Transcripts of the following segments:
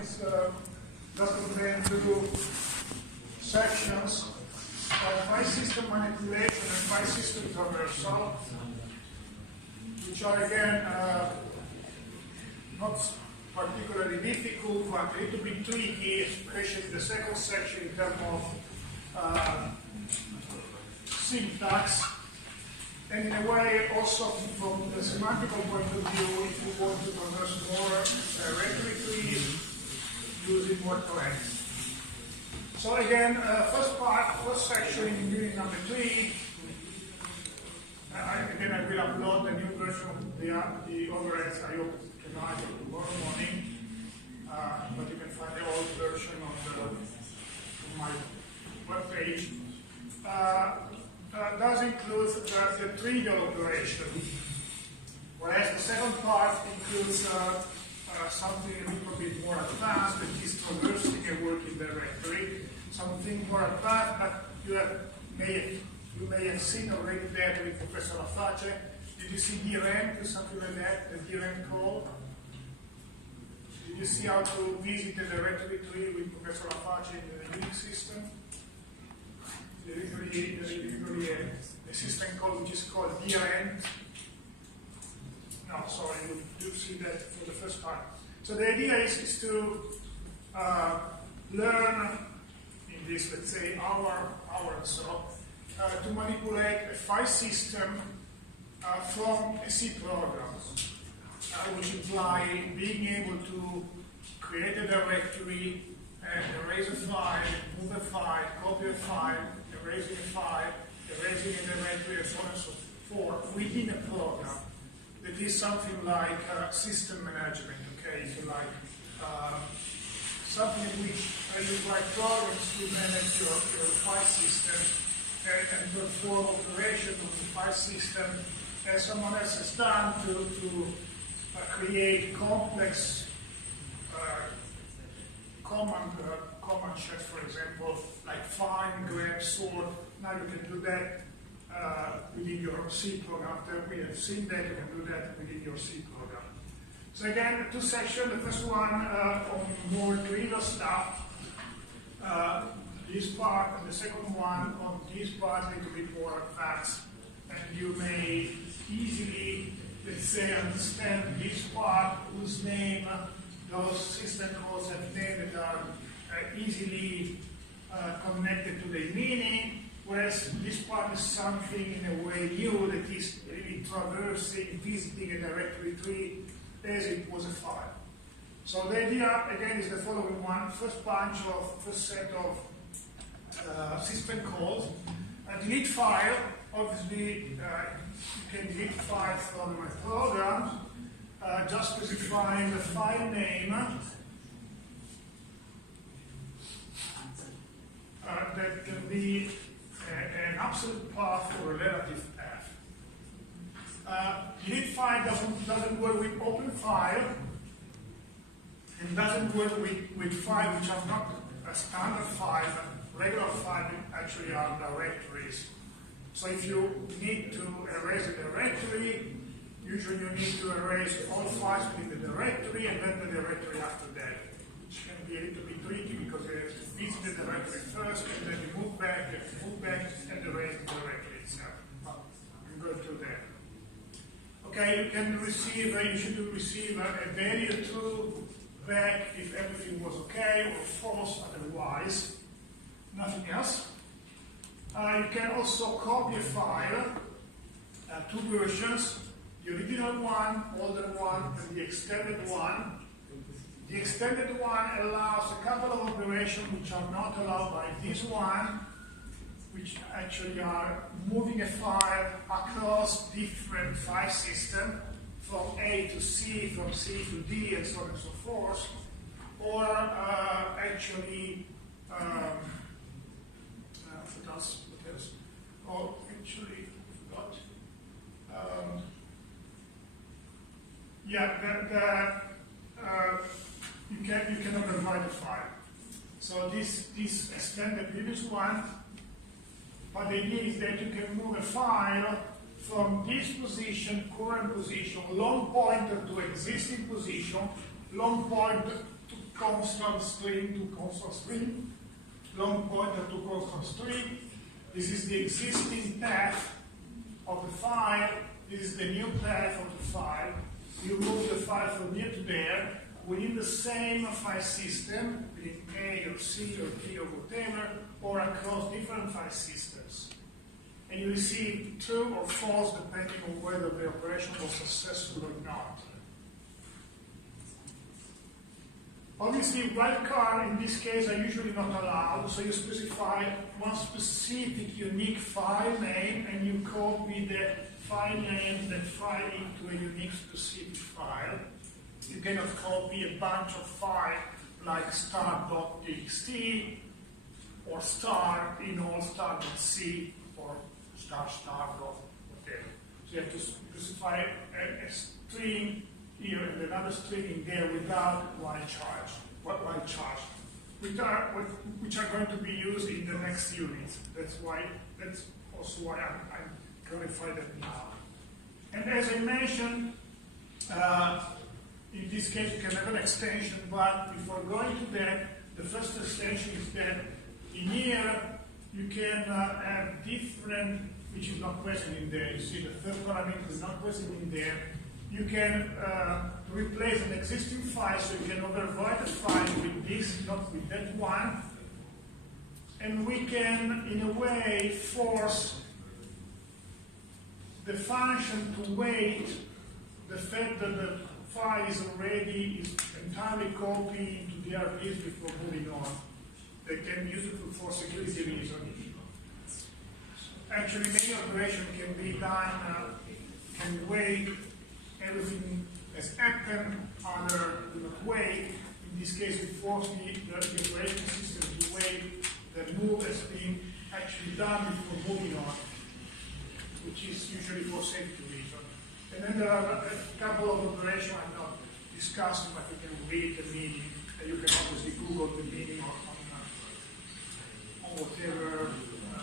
Does contain two sections of file system manipulation and file system traversal, which are again not particularly difficult, but a little bit tricky, especially the second section in terms of syntax. And in a way, also from the semantical point of view, if you want to converse more directly trees using more collects. So again, first section in unit number 3. Again, I will upload the new version of the overheads, I hope tonight or tomorrow morning. But you can find the old version on my webpage. Does include the trivial operation, whereas the second part includes something a little bit more advanced, that is traversing a working directory. Something more advanced, but you may have seen already that with Professor Laface. Did you see DRM, something like that, the DRM call? Did you see how to visit the directory tree with Professor Laface in the Unix system? There is really a system call which is called DRM. No, sorry, you do see that for the first time. So the idea is to learn in this, let's say, hour or so, to manipulate a file system from a C program, which imply being able to create a directory and erase a file, move a file, copy a file, erasing a file, erasing a directory, and so on and so forth within a program. That is something like system management, okay? So like something in which you write programs to manage your file system and perform operations on the file system as someone else has done to create complex command shells, for example, like find, grab, sort. Now you can do that within your C program. After we have seen that, you can do that within your C program. So again, two sections. The first one on more trivial stuff, this part, and the second one on this part, a little bit more advanced. And you may easily, let's say, understand this part whose name those system calls have named that are easily connected to the meaning, whereas this part is something in a way new that is really traversing, visiting a directory tree as it was a file. So the idea, again, is the following one. First set of system calls. Delete file, obviously you can delete file from my program, just specifying the file name that can be an absolute path or a relative path. Delete file doesn't work with open file and doesn't work with files which are not a standard file, but regular file actually are directories. So if you need to erase a directory, usually you need to erase all files within the directory and then the directory after that, which can be a little bit tricky because you have to visit the directory first and then you move back and erase the directory itself. Well, you can go through that. Okay, you can receive, you should receive a value true back if everything was okay, or false otherwise, nothing else. You can also copy a file, two versions, the original one, older one, and the extended one. The extended one allows a couple of operations which are not allowed by this one, which actually are moving a file across different file systems, from A to C, from C to D, and so on and so forth, or actually, what else? Oh, actually, forgot. You cannot divide the file. So this extended previous one, but the idea is that you can move a file from this position, current position, long pointer to existing position, long pointer to constant string to constant string, long pointer to constant string. This is the existing path of the file. This is the new path of the file. You move the file from here to there within the same file system, within A or C or D or whatever, or across different file systems. And you receive true or false depending on whether the operation was successful or not. Obviously, wildcard in this case are usually not allowed, so you specify one specific unique file name and you copy that file name, that file into a unique specific file. You cannot copy a bunch of files like star.txt or star in all star.c or star whatever. So you have to specify a string here and another string in there without white charge, which are going to be used in the next unit. That's also why I'm clarifying that now. And as I mentioned, in this case you can have an extension, but before going to that, the first extension is that in here you can have different, which is not present in there. You see the third parameter is not present in there. You can replace an existing file, so you can overwrite a file with this, not with that one. And we can, in a way, force the function to wait the fact that the file is entirely copied into the hard disk before moving on. They can be useful for security reasons. Actually, many operations can be done, can wait. Everything has happened under the wait. In this case, we force the operation system to wait. The move has been actually done before moving on, which is usually for safety reasons. And then there are a couple of operations I'm not discussing, but you can read the meaning, and you can obviously Google the meaning on whatever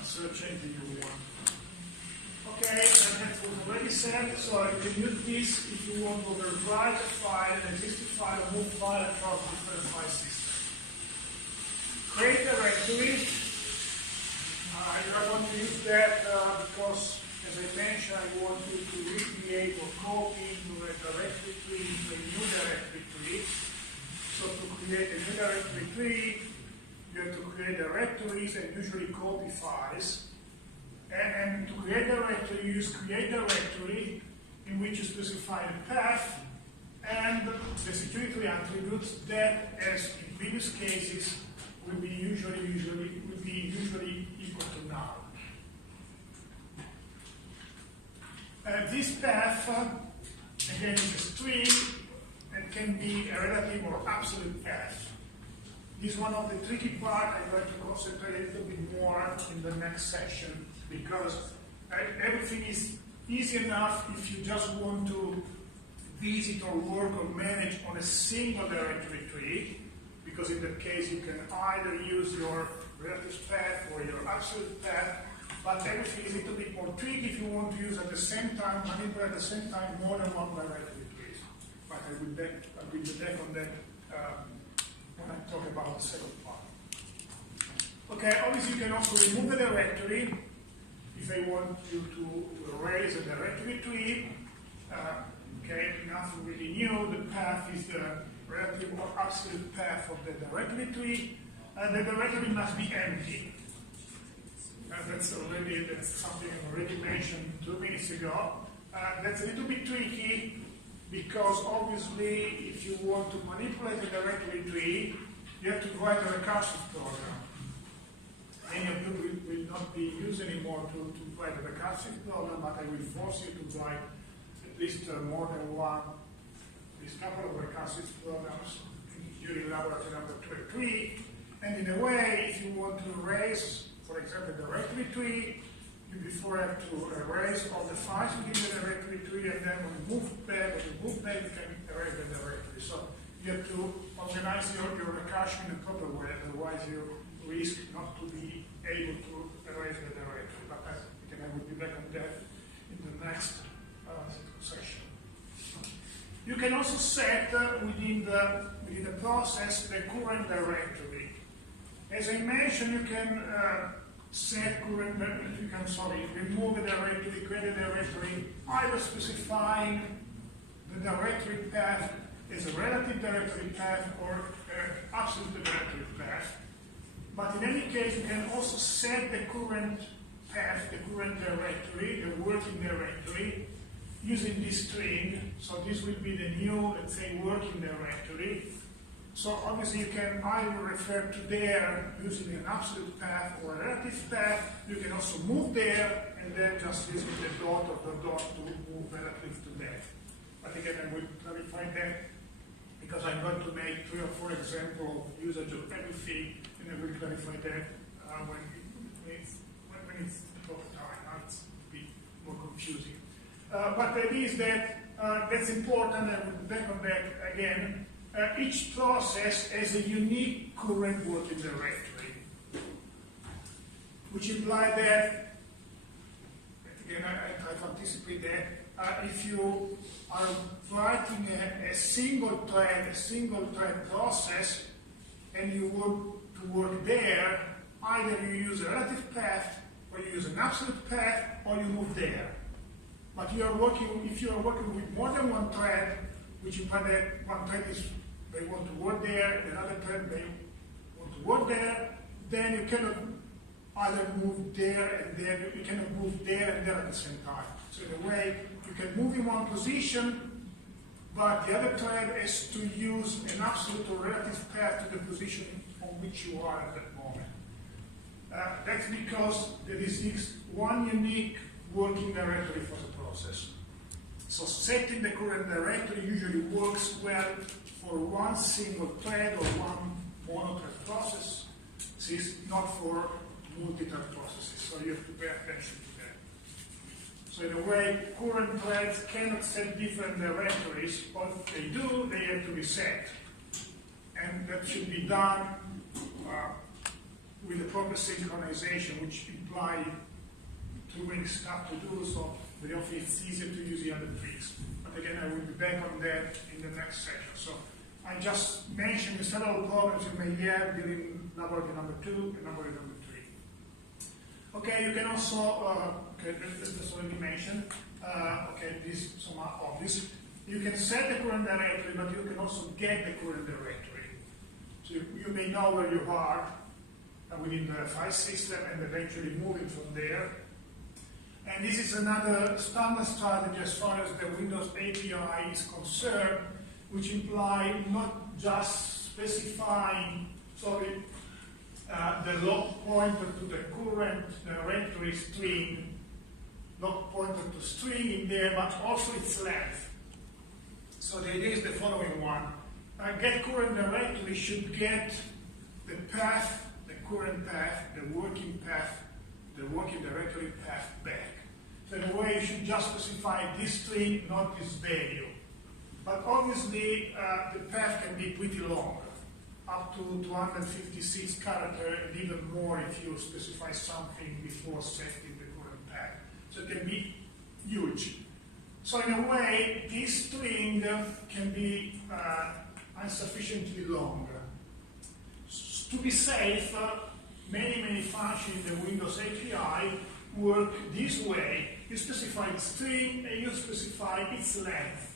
search engine you want. Okay, and that was already said, so you can use this if you want to overwrite a file, an existing file, or move file across different file systems. Create directory. I want to use that because, as I mentioned, I want you to recreate or copy into a directory tree, into a new directory tree. So to create a new directory tree, you have to create directories and usually copy files. And to create directory, you use create directory, in which you specify the path and the security attributes that, as in previous cases, will be usually equal to null. This path, again, is a string and can be a relative or absolute path. This is one of the tricky parts. I'd like to concentrate a little bit more in the next session, because everything is easy enough if you just want to visit or work or manage on a single directory tree, because in that case you can either use your relative path or your absolute path, but everything is a little bit more tricky if you want to use at the same time, manipulate at the same time more than one directory tree. But I will be back on that when I talk about the second part. Okay, obviously you can also remove the directory. If I want you to erase a directory tree, okay, nothing really new. The path is the relative or absolute path of the directory tree, and the directory must be empty. That's something I already mentioned 2 minutes ago. That's a little bit tricky because obviously, if you want to manipulate the directory tree, you have to write a recursive program. Many of you will not be used anymore to write a recursive program, but I will force you to write at least more than one, at least a couple of recursive programs during laboratory number 3. And in a way, if you want to erase, for example, the directory tree, you before have to erase all the files within the directory tree, and then when you move back, you can erase the directory. So you have to organize your recursion in a proper way, otherwise you risk not to be able to erase the directory. But I will be back on that in the next session. You can also set within the process the current directory. As I mentioned, you can set current, remove a directory, create a directory, either specifying the directory path as a relative directory path or absolute directory path. But in any case, you can also set the current path, the current directory, the working directory, using this string. So this will be the new, let's say, working directory. So obviously you can either refer to there using an absolute path or a relative path. You can also move there and then just using the dot or the dot to move relative to that. But again, I will clarify that because I'm going to make 3 or 4 examples of usage of everything, and I will clarify that when it's the proper time. Now it's a bit more confusing. But the idea is that that's important, and we'll back on that again. Each process has a unique current working directory, which implies that, again, I try to anticipate that, if you are writing a single thread process, and you want to work there, either you use a relative path, or you use an absolute path, or you move there. But if you are working with more than one thread, which implies that one thread they want to work there, another thread they want to work there, then you cannot either move there and there, you cannot move there and there at the same time. So in a way, you can move in one position, but the other thread has to use an absolute or relative path to the position on which you are at that moment. That's because there is this one unique working directory for the process. So setting the current directory usually works well for one single thread or one monothread process. This is not for multi-thread processes, so you have to pay attention to that. So in a way, current threads cannot set different directories. What they do, they have to be set. And that should be done with the proper synchronization, which implies doing stuff to do, so very often it's easier to use the other tricks. But again, I will be back on that in the next section. So I just mentioned several problems you may have during laboratory number 2 and laboratory number 3. Okay, you can also, that's already mentioned. Some are obvious. You can set the current directory, but you can also get the current directory. So you may know where you are within the file system and eventually moving from there. And this is another standard strategy as far as the Windows API is concerned, which implies not just specifying, the log pointer to the current directory string, log pointer to string in there, but also its length. So the idea is the following one. Get current directory should get the path, the current path, the working directory path back. So in a way, you should just specify this string, not this value. But obviously, the path can be pretty long, up to 256 characters, and even more if you specify something before setting the current path. So it can be huge. So in a way, this string can be insufficiently long. To be safe, many functions in the Windows API work this way. You specify the string and you specify its length,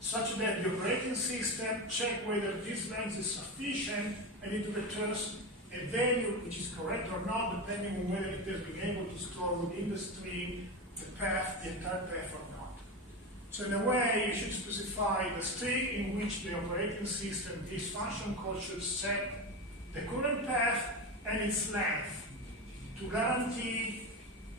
such that the operating system checks whether this length is sufficient and it returns a value which is correct or not, depending on whether it has been able to store within the string the path, the entire path or not. So in a way, you should specify the string in which the operating system, this function call should set the current path and its length to guarantee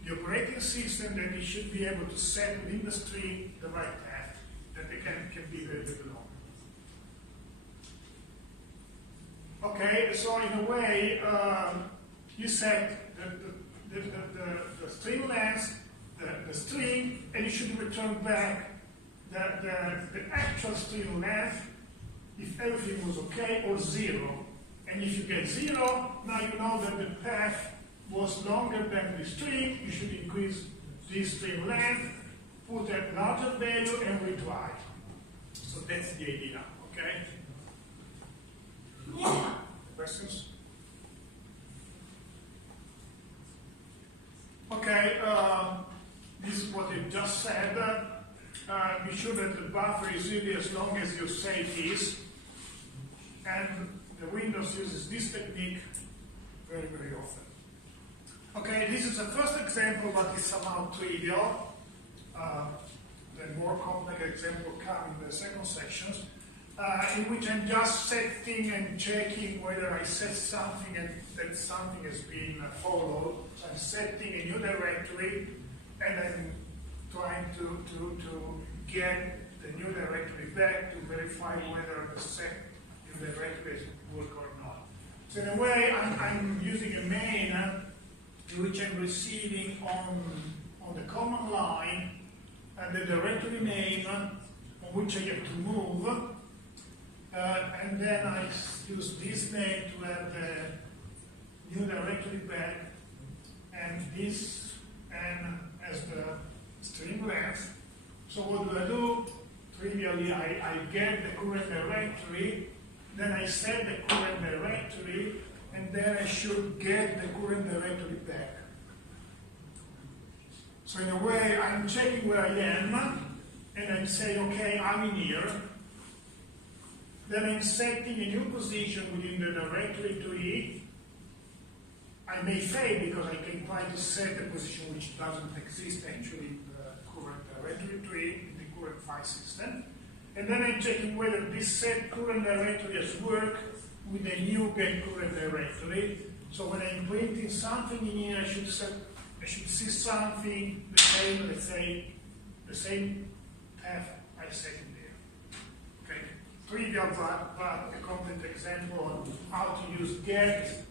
the operating system that it should be able to set within the string the right path, that it can be very, very long. Okay, so in a way, you set the string length, the string, and you should return back the actual string length if everything was okay, or 0. And if you get 0, now you know that the path was longer than the string. You should increase this string length, put a larger value, and retry. So that's the idea, okay? Questions? Okay, this is what you just said. Be sure that the buffer is really as long as you say it is. And the Windows uses this technique very, very often. Okay, this is the first example, but it's somehow trivial. The more complex example come in the second sections, in which I'm just setting and checking whether I set something and that something has been followed. So I'm setting a new directory and I'm trying to get the new directory back to verify whether the set new directory has worked or not. So in a way, I'm using a main which I'm receiving on the command line and the directory name on which I have to move. And then I use this name to have the new directory back, and this n as the string length. So what do? Trivially, I get the current directory, then I set the current directory, and then I should get the current directory back. So in a way, I'm checking where I am, and I'm saying, okay, I'm in here. Then I'm setting a new position within the directory tree. I may fail because I can try to set a position which doesn't exist actually in the current directory tree, in the current file system. And then I'm checking whether this set current directory has worked with the new get current directory. So when I'm printing something in here, I should see something the same, let's say, the same path I set in there. Okay, trivial, but a complete example on how to use get,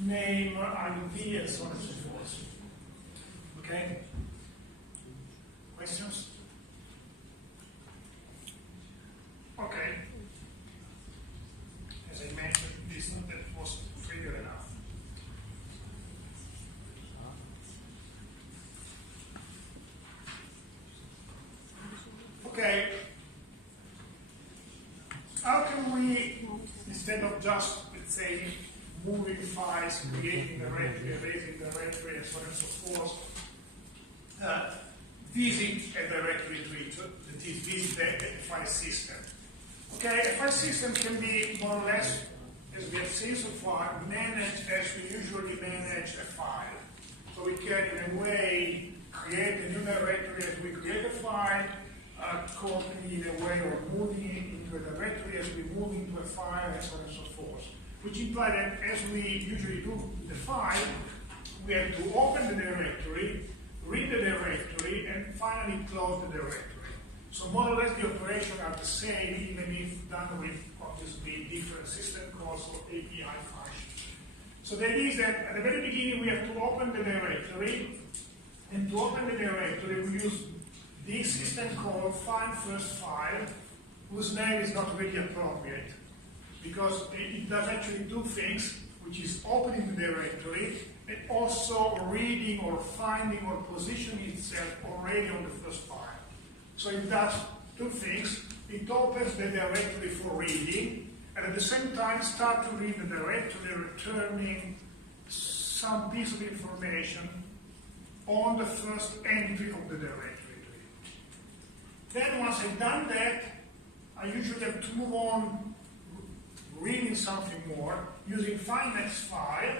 name, ID, and so on and so forth. Okay? Questions? Okay. As I mentioned, this that was trivial enough. Okay. How can we, instead of just, let's say, moving files, creating directory, erasing directory, and so on and so forth, visit a directory tree, that is, visit a file system. Okay, a file system can be more or less, as we have seen so far, managed as we usually manage a file. So we can, in a way, create a new directory as we create a file, copy in a way, or moving it into a directory as we move into a file, and so on and so forth. Which implies that as we usually do with the file, we have to open the directory, read the directory, and finally close the directory. So more or less the operations are the same, even if done with obviously different system calls or API functions. So the idea is that at the very beginning we have to open the directory, and to open the directory we use this system call find first file, whose name is not really appropriate, because it does actually two things, which is opening the directory and also reading or finding or positioning itself already on the first file. So it does two things. It opens the directory for reading, and at the same time start to read the directory, returning some piece of information on the first entry of the directory. Then once I've done that, I usually have to move on reading something more using find next file,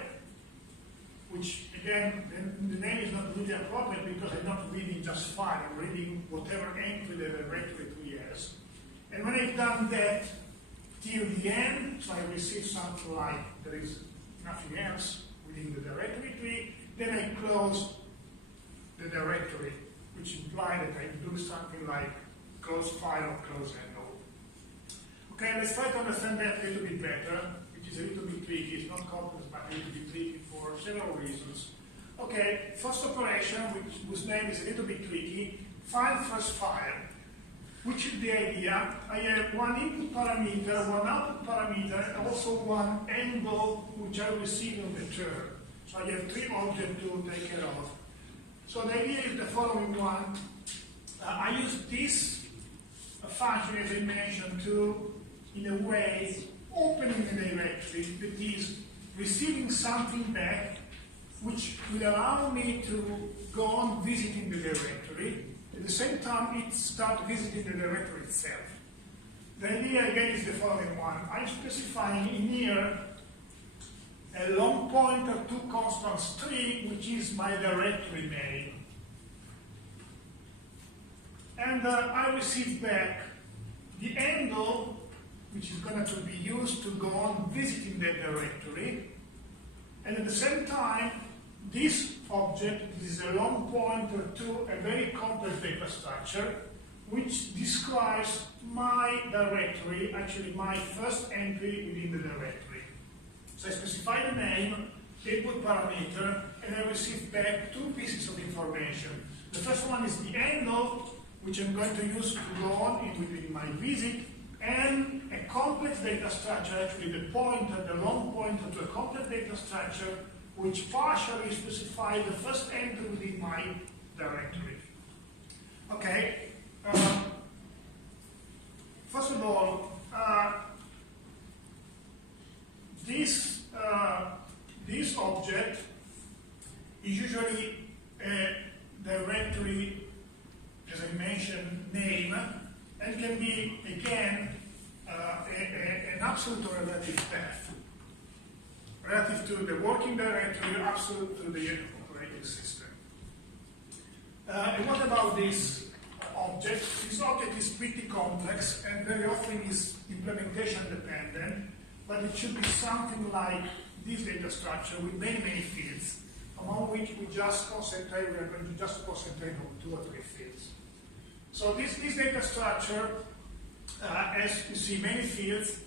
which again, the name is not really appropriate because I'm not reading just file, I'm reading whatever entry the directory tree has. And when I've done that till the end, so I receive something like there is nothing else within the directory tree, then I close the directory, which implies that I do something like close file or close handle. Okay, let's try to understand that a little bit better, which is a little bit tricky. It's not complex, but a little bit tricky for several reasons. Okay, first operation, whose name is a little bit tricky, find first file. Which is the idea? I have one input parameter, one output parameter, and also one angle which I receive in return. So I have three objects to take care of. So the idea is the following one. I use this a function, as I mentioned, to, in a way, opening a directory that is receiving something back which will allow me to go on visiting the directory. At the same time, it starts visiting the directory itself. The idea, again, is the following one. I'm specifying in here a long pointer to constant string, which is my directory name. And I receive back the handle, which is going to be used to go on visiting that directory. And at the same time, this object is a long pointer to a very complex data structure, which describes my directory, actually my first entry within the directory. So I specify the name, input parameter, and I receive back two pieces of information. The first one is the handle, which I'm going to use to go on within my visit, and a complex data structure, actually the pointer, the long pointer to a complex data structure, which partially specifies the first entry within my directory. Okay. First of all, this object is usually a directory, as I mentioned, name, and can be, again, an absolute or relative path. Relative to the working directory, absolute to the operating system. And what about this object? This object is pretty complex and very often is implementation dependent, but it should be something like this data structure with many, many fields, among which we are going to just concentrate on 2 or 3 fields. So this data structure has, you see, many fields,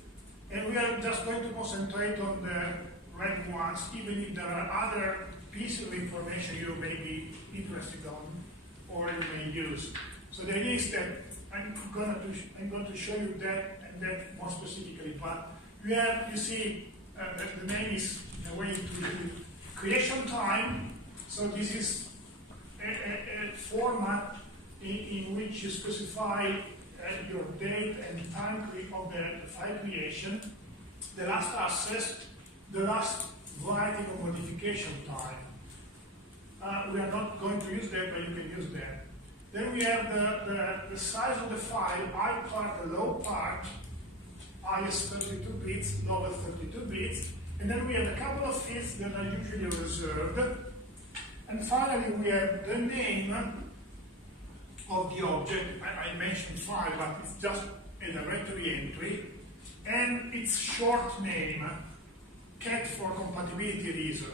and we are just going to concentrate on the red ones, even if there are other pieces of information you may be interested on or you may use. So the idea is that I'm going to show you that and that more specifically. But we have, you see, the name is in a way to creation time. So this is a format in which you specify your date and time of the file creation, the last access, the last writing or modification time. We are not going to use that, but you can use that. Then we have the size of the file, high part, the low part, highest 32 bits, lowest 32 bits. And then we have a couple of fields that are usually reserved. And finally, we have the name of the object. I mentioned file, but it's just a directory entry. And its short name, kept for compatibility reason.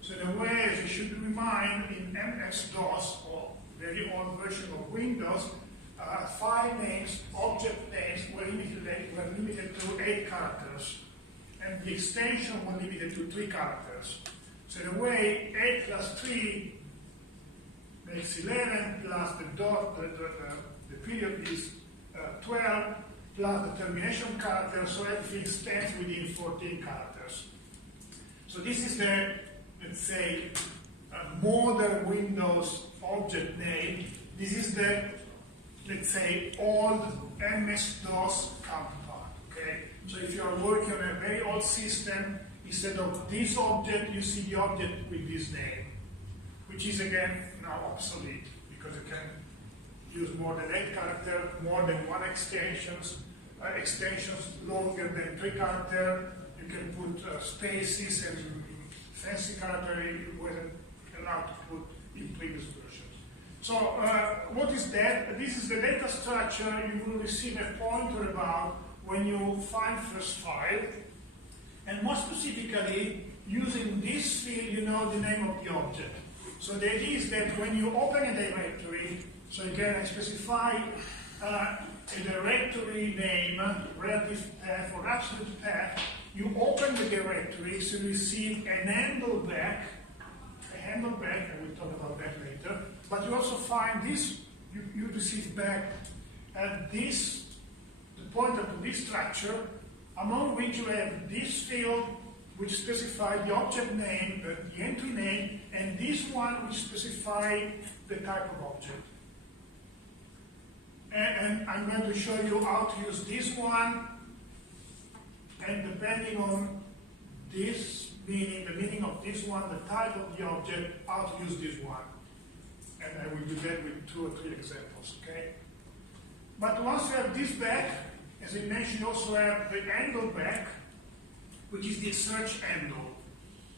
So in a way, as you should remind, in MS-DOS, or very old version of Windows, file names, object names were limited to 8 characters. And the extension was limited to 3 characters. So in a way, 8 plus 3 makes 11, plus the dot, the period is 12, plus the termination character, so everything stands within 14 characters. So this is the, let's say, modern Windows object name. This is the, let's say, old MS-DOS counterpart, okay? So if you are working on a very old system, instead of this object, you see the object with this name, which is, again, now obsolete, because you can use more than 8 characters, more than 1 extensions longer than 3 characters. You can put spaces and fancy characters you weren't allowed to put in previous versions. So what is that? This is the data structure you will receive a pointer about when you find first file. And more specifically, using this field, you know the name of the object. So the idea is that when you open a directory, so again I specify a directory name, relative path or absolute path, you open the directory, so you receive an handle back, and we'll talk about that later, but you also find this, you receive back this, the pointer to this structure, among which you have this field which specifies the object name, the entry name, and this one which specifies the type of object. and I'm going to show you how to use this one, and depending on this meaning, the meaning of this one, the type of the object, how to use this one. And I will do that with 2 or 3 examples, okay? But once you have this back, as I mentioned, you also have the handle back, which is the search handle.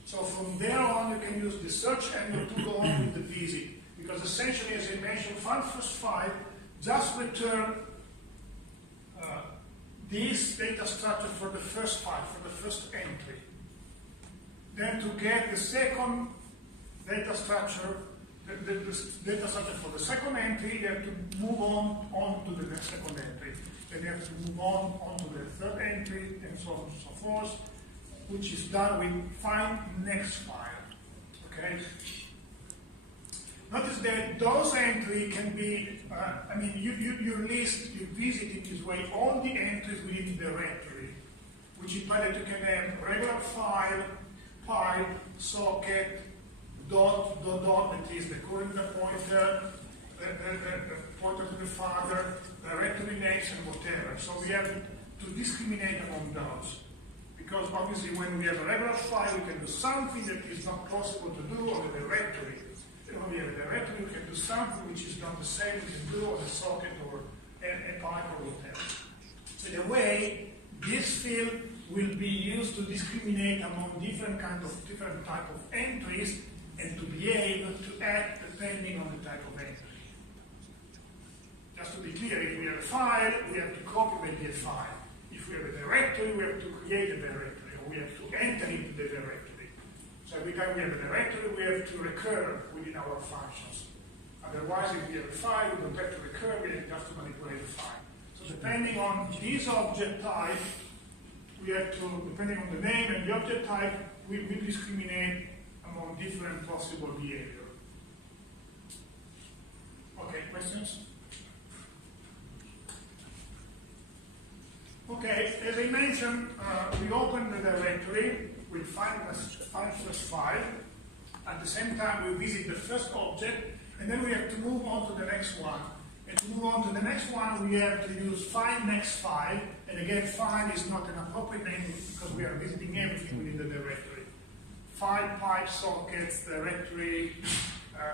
So from there on, you can use the search handle to go on with the visit. Because essentially, as I mentioned, find first 5 just return this data structure for the first 5, for the first entry. Then to get the second data structure, the data structure for the second entry, you have to move on to the second entry. Then you have to move on to the third entry, and so on and so forth, which is done with find next file. Okay? Notice that those entries can be, you list, you visit in this way all the entries within the directory, which implies that you can have regular file, pipe, socket, dot, that is the current pointer, the pointer to the father, directory names, and whatever. So we have to discriminate among those. Because obviously when we have a regular file, we can do something that is not possible to do on the directory. When we have a directory, we can do something which is not the same we can do on a socket or a pipe or whatever. So in a way, this field will be used to discriminate among different type of entries and to be able to act depending on the type of entry. Just to be clear, if we have a file, we have to copy the file. If we have a directory, we have to create a directory, or we have to enter into the directory. So every time we have a directory, we have to recur within our functions. Otherwise, if we have a file, we don't have to recur, we have just to manipulate the file. So depending on this object type, we have to, depending on the name and the object type, we will discriminate among different possible behavior. Okay, questions? Okay, as I mentioned, we open the directory, we find first file. At the same time, we visit the first object, and then we have to move on to the next one. And to move on to the next one, we have to use find next file. And again, find is not an appropriate name because we are visiting everything within the directory. File, pipe, sockets, directory,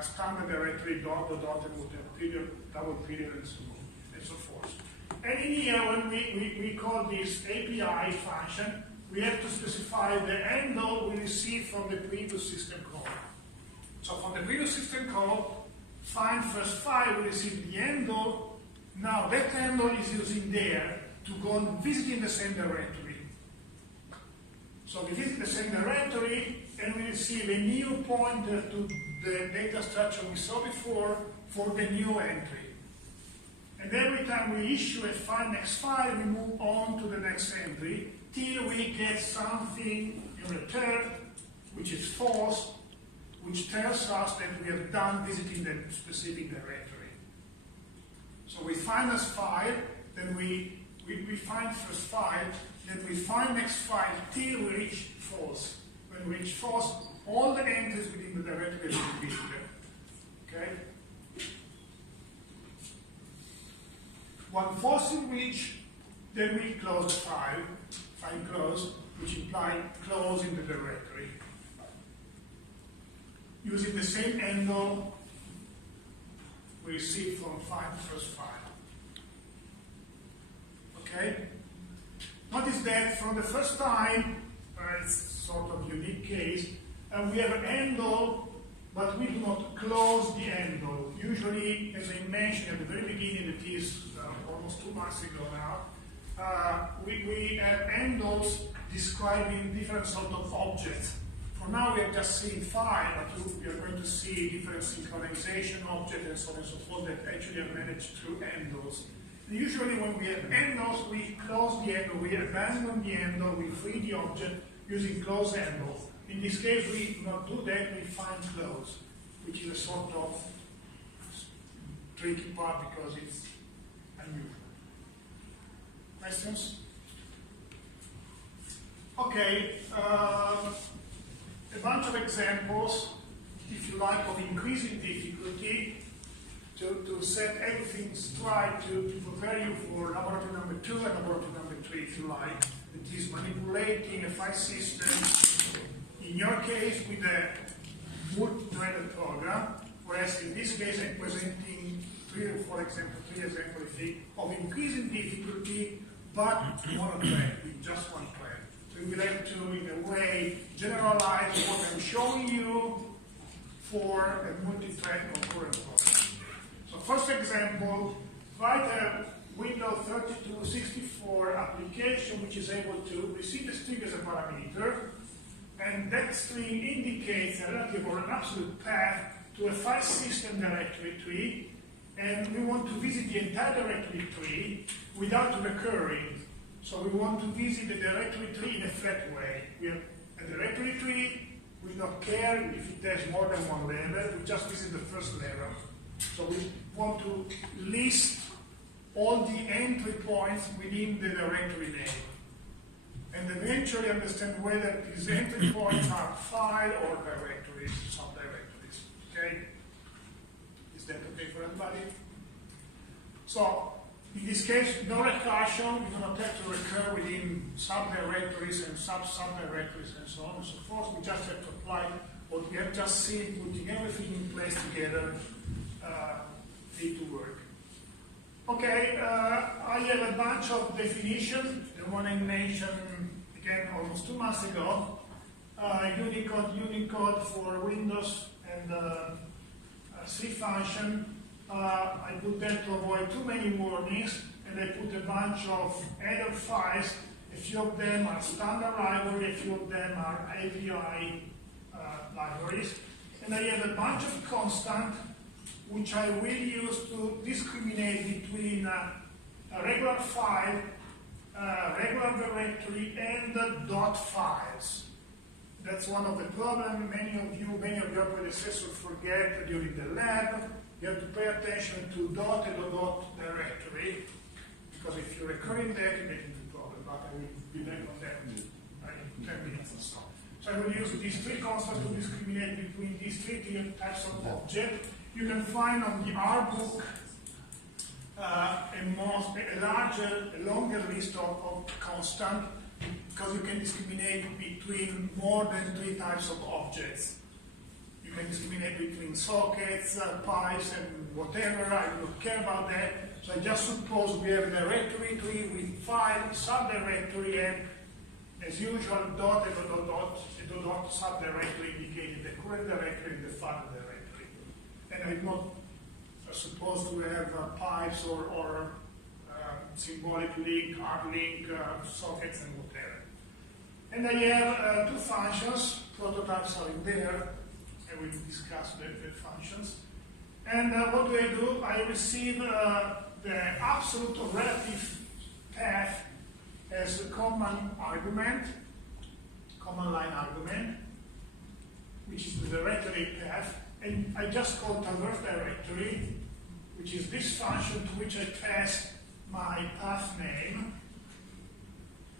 standard directory, dot, and whatever, period, double period, and so on, and so forth. And in here, when we call this API function, we have to specify the handle we receive from the previous system call. So from the previous system call, find first file, we receive the handle. Now that handle is using there to go and visit in the same directory. So we visit the same directory and we receive a new pointer to the data structure we saw before for the new entry. And every time we issue a find next file, we move on to the next entry till we get something in return which is false, which tells us that we have done visiting the specific directory. So we find this file, then we find first file, then we find next file till we reach false. When we reach false, all the entries within the directory will be visited. Okay? When false is reached, then we close the file, find close, which implies closing the directory. Using the same handle we received from find first file. Okay? Notice that from the first time, it's sort of unique case, we have an handle, but we do not close the handle. Usually, as I mentioned at the very beginning, it is almost 2 months ago now, we have handles describing different sort of objects. For now, we have just seen file, but we are going to see different synchronization objects and so on and so forth that actually are managed through handles. And usually, when we have handles, we close the handle, we abandon the handle, we free the object using close handle. In this case, we do not do that, we find close, which is a sort of tricky part because it's unusual. Questions? Okay, a bunch of examples, if you like, of increasing difficulty. to set everything straight to prepare you for laboratory number 2 and laboratory number 3, if you like. It is manipulating a file system, in your case with a multi-threaded program, whereas in this case I'm presenting 3 examples of increasing difficulty, but mono-thread, with just one thread. So you will have to, in a way, generalize what I'm showing you for a multi-thread concurrent program. So first example, write a Windows 32/64 application which is able to receive a string as a parameter, and that string indicates a relative or an absolute path to a file system directory tree, and we want to visit the entire directory tree without recurring. So we want to visit the directory tree in a flat way. We have a directory tree, we don't care if it has more than one level, we just visit the first level. So we want to list all the entry points within the directory name, and eventually understand whether these entry points are file or directories, subdirectories. Okay? Is that okay for everybody? So, in this case, no recursion. We do not have to recur within subdirectories and subdirectories and so on and so forth. We just have to apply what we have just seen, putting everything in place together, need to work. Okay, I have a bunch of definitions. The one I mentioned again almost 2 months ago. Unicode for Windows and C function. I put that to avoid too many warnings, and I put a bunch of header files. A few of them are standard library, a few of them are API libraries. And I have a bunch of constants which I will use to discriminate between a regular file, regular directory, and dot files. That's one of the problems many of your predecessors forget during the lab. You have to pay attention to dot and dot directory, because if you recur in that, you get into problem. But I will be back on that in 10 minutes or so. So I will use these 3 constants to discriminate between these 3 different types of objects. You can find on the R book a longer list of constants, because you can discriminate between more than 3 types of objects. You can discriminate between sockets, pipes, and whatever. I don't care about that. So I just suppose we have a directory tree with file, subdirectory, and as usual, dot and dot subdirectory indicating the current directory and the file directory. And I'm not supposed to have pipes or symbolic link, hard link, sockets, and whatever. And I have 2 functions. Prototypes are in there. I will discuss the functions. And what do? I receive the absolute or relative path as a command line argument, which is the directory path. And I just call traverse directory, which is this function to which I pass my path name.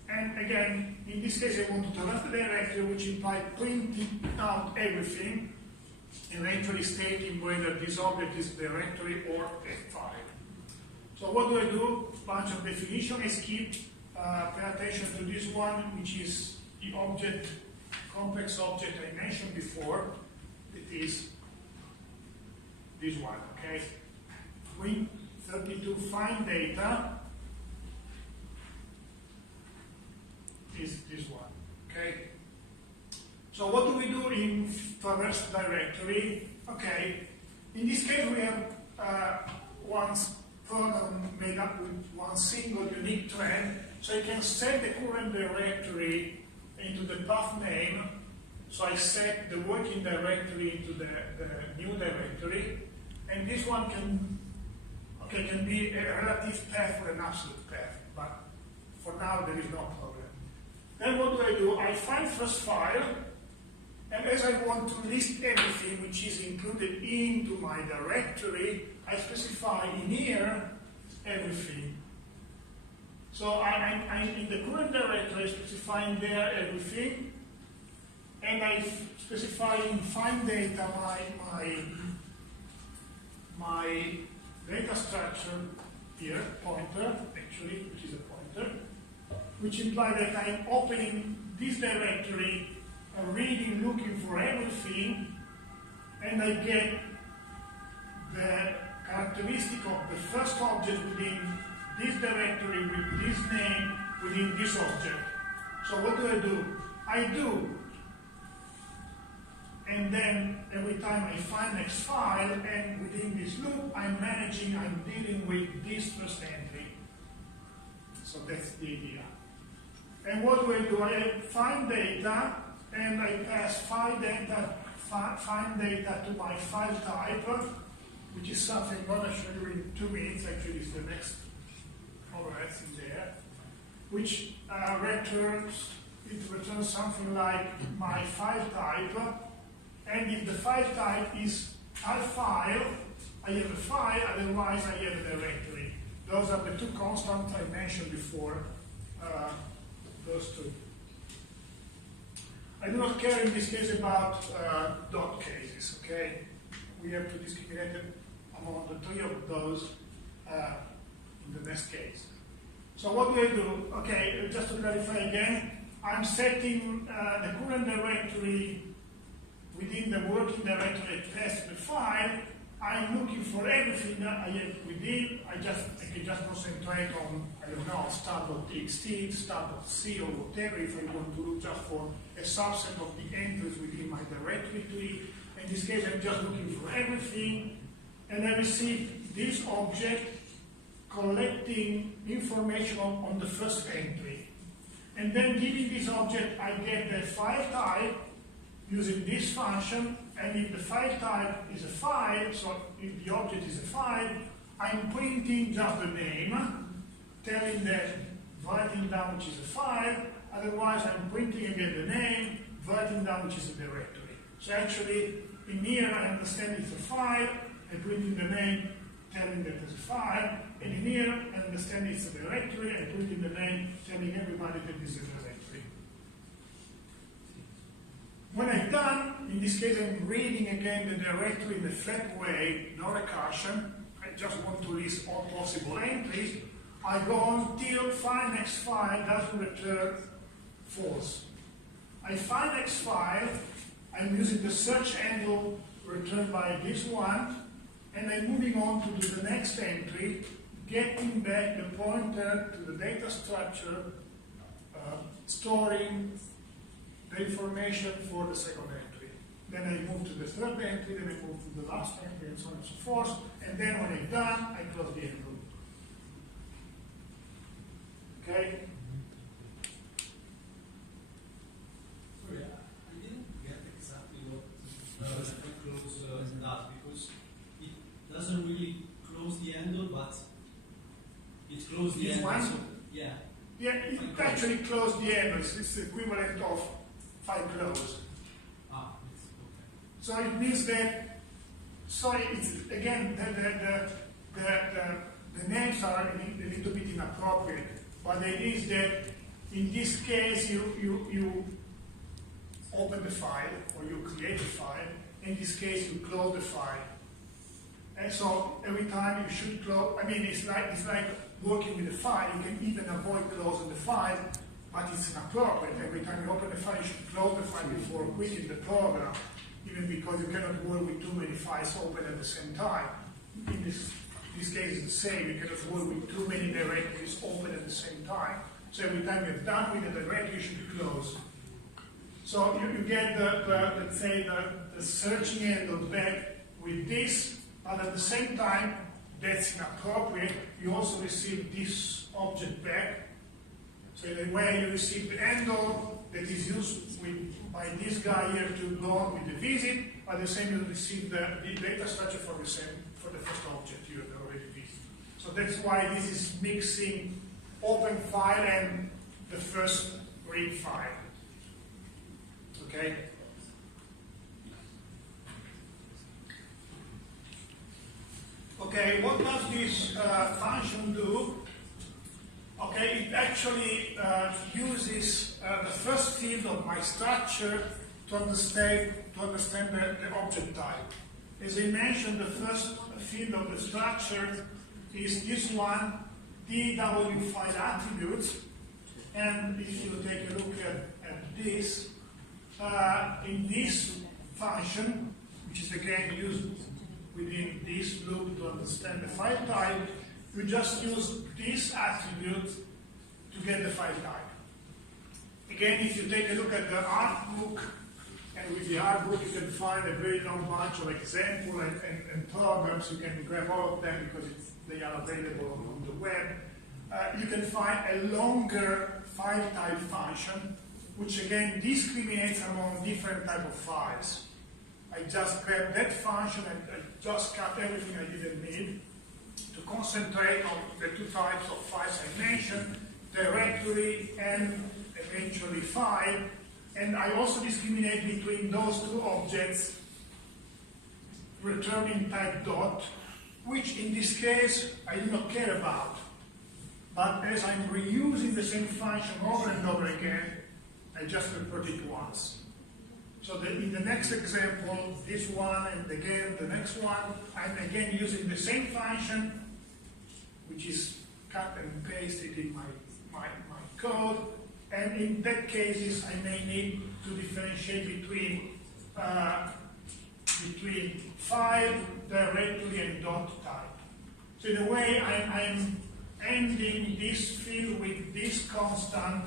And again, in this case, I want to traverse the directory, which implies printing out everything, eventually stating whether this object is a directory or a file. So what do? Bunch of definition is keep. Pay attention to this one, which is the object, complex object I mentioned before. It is this one, okay? Win32 find data is this one, okay? So what do we do in traverse directory? Okay, in this case we have one program made up with one single unique thread, so I can set the current directory into the path name. So I set the working directory into the new directory, and this one can be a relative path or an absolute path, but for now there is no problem. Then what do? I find first file, and as I want to list everything which is included into my directory, I specify in here everything. So I'm in the current directory specifying there everything, and I specify in find data my data structure here, pointer, actually, which is a pointer, which implies that I'm opening this directory, reading, looking for everything, and I get the characteristic of the first object within this directory with this name within this object. So what do? I do. And then every time I find next file, and within this loop, I'm dealing with this first entry. So that's the idea. And what do? I find data, and I pass find data to my file type, which is something I'm going to show you in 2 minutes. Actually, it's the next overheads in there, which returns something like my file type. And if the file type is a file, I have a file, otherwise I have a directory. Those are the two constants I mentioned before, those two. I do not care in this case about dot cases, okay? We have to discriminate among the 3 of those in the next case. So what do I do? Okay, just to clarify again, I'm setting the current directory within the working directory test the file. I'm looking for everything that I have within. I can just concentrate on, I don't know, start.txt, start.c, or whatever, if I want to look just for a subset of the entries within my directory tree. In this case, I'm just looking for everything, and I receive this object collecting information on the first entry. And then giving this object, I get the file type using this function, and if the file type is a file, so if the object is a file, I'm printing just the name, telling that writing down which is a file, otherwise I'm printing again the name, writing down which is a directory. So actually, in here I understand it's a file, I'm printing the name, telling that it's a file, and in here I understand it's a directory, I'm printing the name, telling everybody that this is a directory. When I'm done, in this case I'm reading again the directory in a flat way, no recursion. I just want to list all possible entries. I go on till find next file doesn't return false. I find next file, I'm using the search handle returned by this one, and I'm moving on to do the next entry, getting back the pointer to the data structure, storing the information for the second entry. Then I move to the third entry, then I move to the last entry, and so on and so forth. And then when I'm done, I close the end loop. Okay? Sorry, I didn't get exactly what close does, because it doesn't really close the handle, but it closes the handle. So, yeah. Yeah, it actually closed the handle. It's the equivalent of file close. Ah, it's okay. So it means that, sorry, it's again, the names are a little bit inappropriate, but it is that in this case you open the file, or you create a file. In this case, you close the file. And so every time you should close, I mean, it's like working with a file. You can even avoid closing the file, but it's inappropriate. Every time you open the file, you should close the file before quitting the program, even because you cannot work with too many files open at the same time. In this case, it's the same. You cannot work with too many directories open at the same time. So every time you're done with the directory, you should close. So you get let's say the searching handle back with this, but at the same time, that's inappropriate. You also receive this object back. So in a way, you receive the handle that is used by this guy here to go on with the visit, but the same you receive the data structure for the first object you have already visited. So that's why this is mixing open file and the first read file. Okay? Okay, what does this function do? Okay, it actually uses the first field of my structure to understand the object type. As I mentioned, the first field of the structure is this one, DW file attributes. And if you take a look at this, in this function, which is again used within this loop to understand the file type, you just use this attribute to get the file type. Again, if you take a look at the art book, and with the art book you can find a very long bunch of examples and programs. You can grab all of them because they are available on the web. You can find a longer file type function, which again discriminates among different types of files. I just grabbed that function and I just cut everything I didn't need to concentrate on the two types of files I mentioned, directory and eventually file. And I also discriminate between those two objects, returning type dot, which in this case I do not care about. But as I'm reusing the same function over and over again, I just repeat it once. So in the next example, this one and again the next one, I'm again using the same function, which is cut and pasted in my code. And in that cases, I may need to differentiate between file, directory, and dot type. So in a way, I'm ending this field with this constant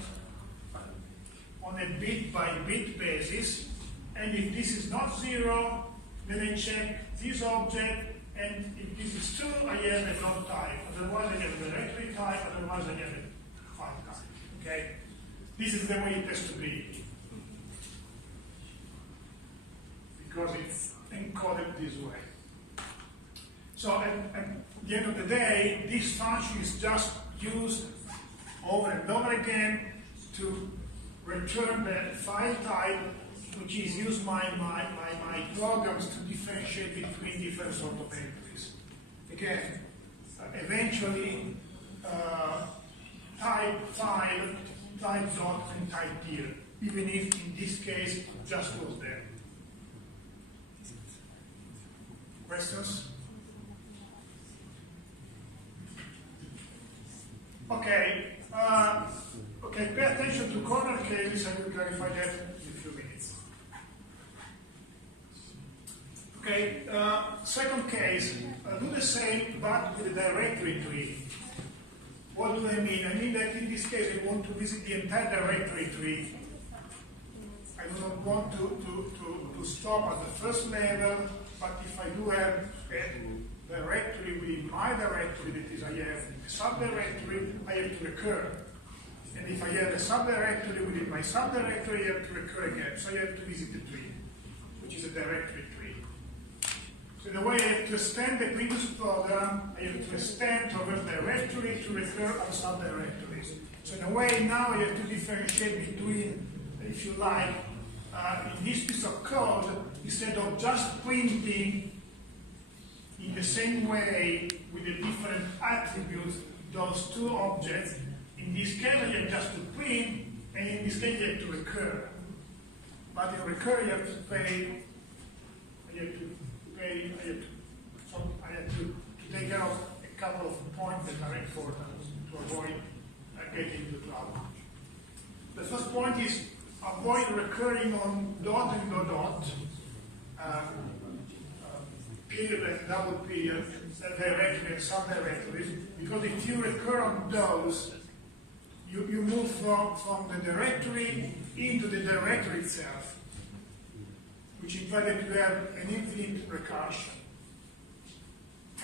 on a bit-by-bit basis. And if this is not 0, then I check this object, and if this is true, I have a dot type. Otherwise, I have a directory type. Otherwise, I have a file type. Okay? This is the way it has to be, because it's encoded this way. So at the end of the day, this function is just used over and over again to return the file type, which is used by my programs to differentiate between different sort of entries. Again, eventually, type file, type dot, and type dir, even if in this case it just was there. Questions? Okay. Okay, pay attention to corner cases. I will clarify that in a few minutes. Okay, second case, do the same but with a directory tree. What do I mean? I mean that in this case I want to visit the entire directory tree. I do not want to stop at the first level, but if I do have a directory within my directory, that is, I have a subdirectory, I have to recur. And if I have a subdirectory within my subdirectory, I have to recur again. So I have to visit the tree, which is a directory tree. So in a way, I have to extend the previous program, I have to extend towards directory to recur on subdirectories. So in a way, now I have to differentiate between, if you like, in this piece of code, instead of just printing in the same way with the different attributes, those two objects, in this case I have just to print, and in this case you have to recur. But in recur you have to pay, I have to take care of a couple of points that are important to avoid getting into trouble. The first point is avoid recurring on dot and dot, period and double period, directory and subdirectories, because if you recur on those, you move from the directory into the directory itself, which implies that you have an infinite recursion.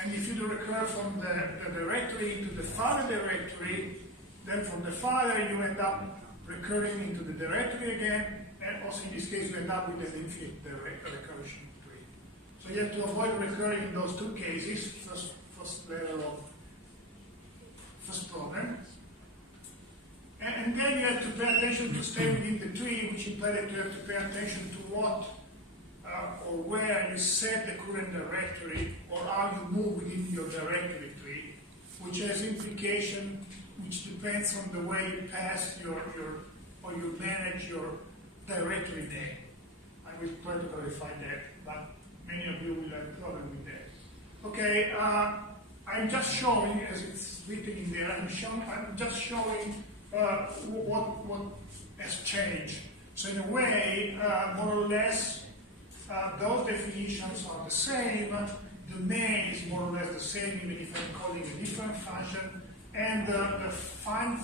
And if you do recur from the directory into the file directory, then from the file you end up recurring into the directory again, and also in this case you end up with an infinite recursion tree. So you have to avoid recurring in those two cases, first level of first problem. And then you have to pay attention to stay within the tree, which implies that you have to pay attention to what or where you set the current directory, or how you move within your directory tree, which has implication which depends on the way you pass or you manage your directory name. I will try to clarify that, but many of you will have a problem with that. Okay, I'm just showing, as it's written in there, I'm just showing what has changed. So in a way, more or less, those definitions are the same. The name is more or less the same, even if I'm calling a different function, and the file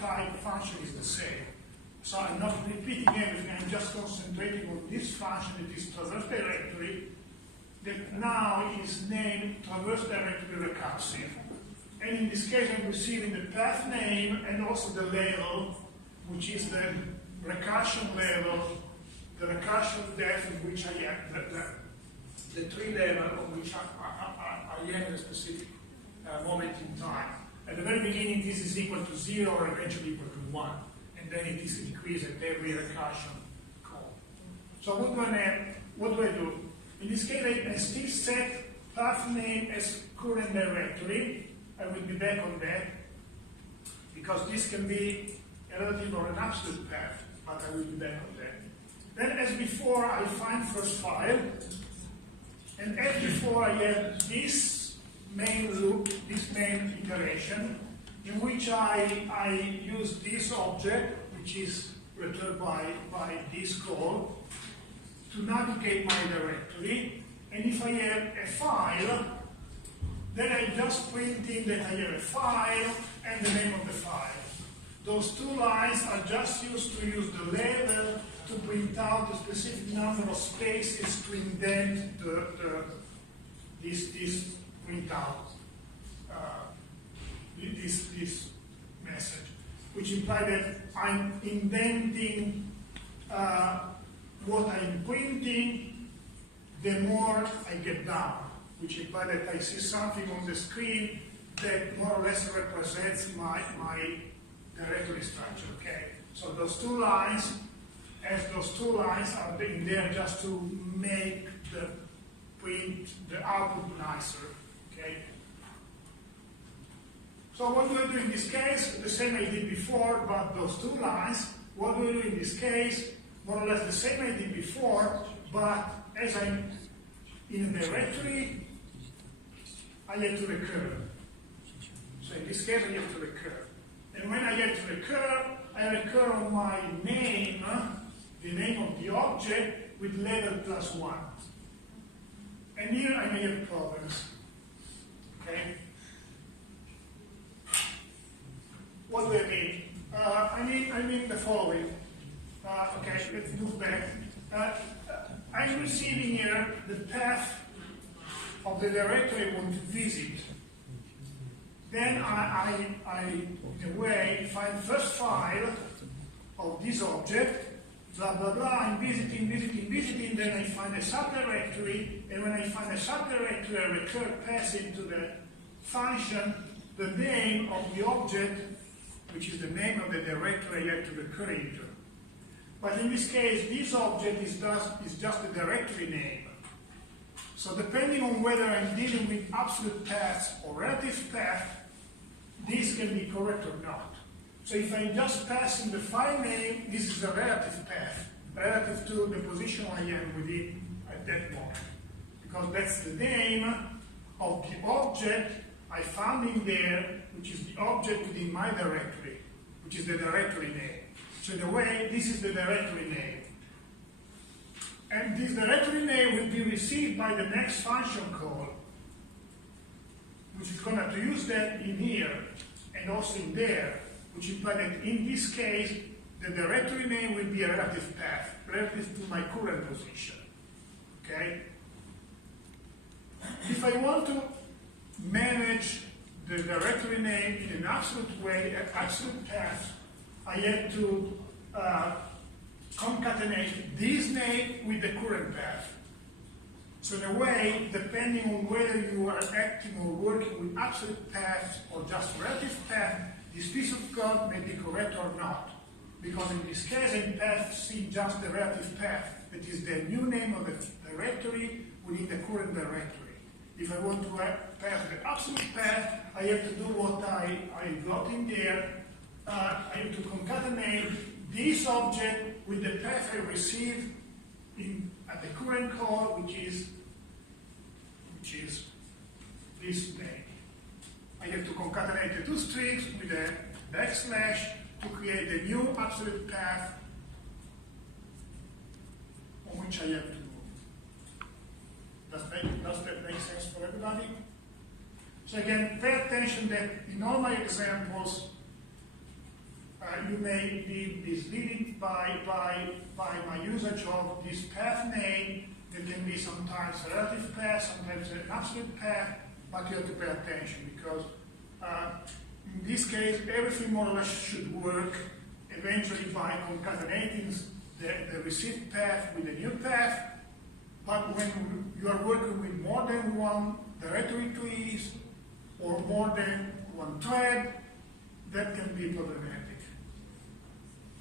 type function is the same. So I'm not repeating everything, I'm just concentrating on this function, that is traverse directory, that now is named traverse directory recursive. And in this case, I'm receiving the path name and also the level, which is the recursion level, the recursion depth in which I have, the tree level on which I am at a specific moment in time. At the very beginning, this is equal to 0 or eventually equal to 1. And then it is increased at every recursion call. So what do I do? In this case, I still set path name as current directory. I will be back on that, because this can be a relative or an absolute path, but I will be back on that. Then, as before, I find first file, and as before, I have this main loop, this main iteration, in which I use this object, which is returned by this call, to navigate my directory. And if I have a file, then I just print in that I have a file and the name of the file. Those two lines are just used to use the level to print out a specific number of spaces to indent this printout, this message, which implies that I'm indenting what I'm printing, the more I get down, which implies that I see something on the screen that more or less represents my directory structure. Okay, so those two lines, are in there just to make the output nicer. Okay. So what do I do in this case? The same I did before, but those two lines. What do I do in this case? More or less the same I did before, but as I'm in a directory, I have to recur. So in this case, I have to recur. And when I have to recur, I recur on my name, the name of the object, with level +1. And here I may have problems. Okay? What do I mean? I mean the following. Okay, let's move back. I'm receiving here the path of the directory I want to visit. Then I in a way, find first file of this object, blah, blah, blah, I'm visiting, then I find a subdirectory, and when I find a subdirectory, I recur pass into the function the name of the object, which is the name of the directory I have to recur into. But in this case, this object is just the directory name. So depending on whether I'm dealing with absolute paths or relative path, this can be correct or not. So if I'm just passing the file name, this is a relative path, relative to the position I am within at that moment. Because that's the name of the object I found in there, which is the object within my directory, which is the directory name. So in a way, this is the directory name. And this directory name will be received by the next function call, which is going to use that in here and also in there, which implies that in this case, the directory name will be a relative path, relative to my current position. Okay? If I want to manage the directory name in an absolute way, an absolute path, I have to concatenate this name with the current path. So in a way, depending on whether you are acting or working with absolute paths or just relative path, this piece of code may be correct or not. Because in this case, in path C, just the relative path, that is the new name of the directory within the current directory. If I want to pass the absolute path, I have to do what I got in there. I have to concatenate this object with the path I received at the current code, which is this name. I have to concatenate the two strings with a backslash to create a new absolute path on which I have to move. Does that make sense for everybody? So again, pay attention that in all my examples, you may be misleaded by my usage of this path name. There can be sometimes a relative path, sometimes an absolute path, but you have to pay attention because in this case, everything more or less should work eventually by concatenating the received path with a new path. But when you are working with more than one directory trees or more than one thread, that can be problematic.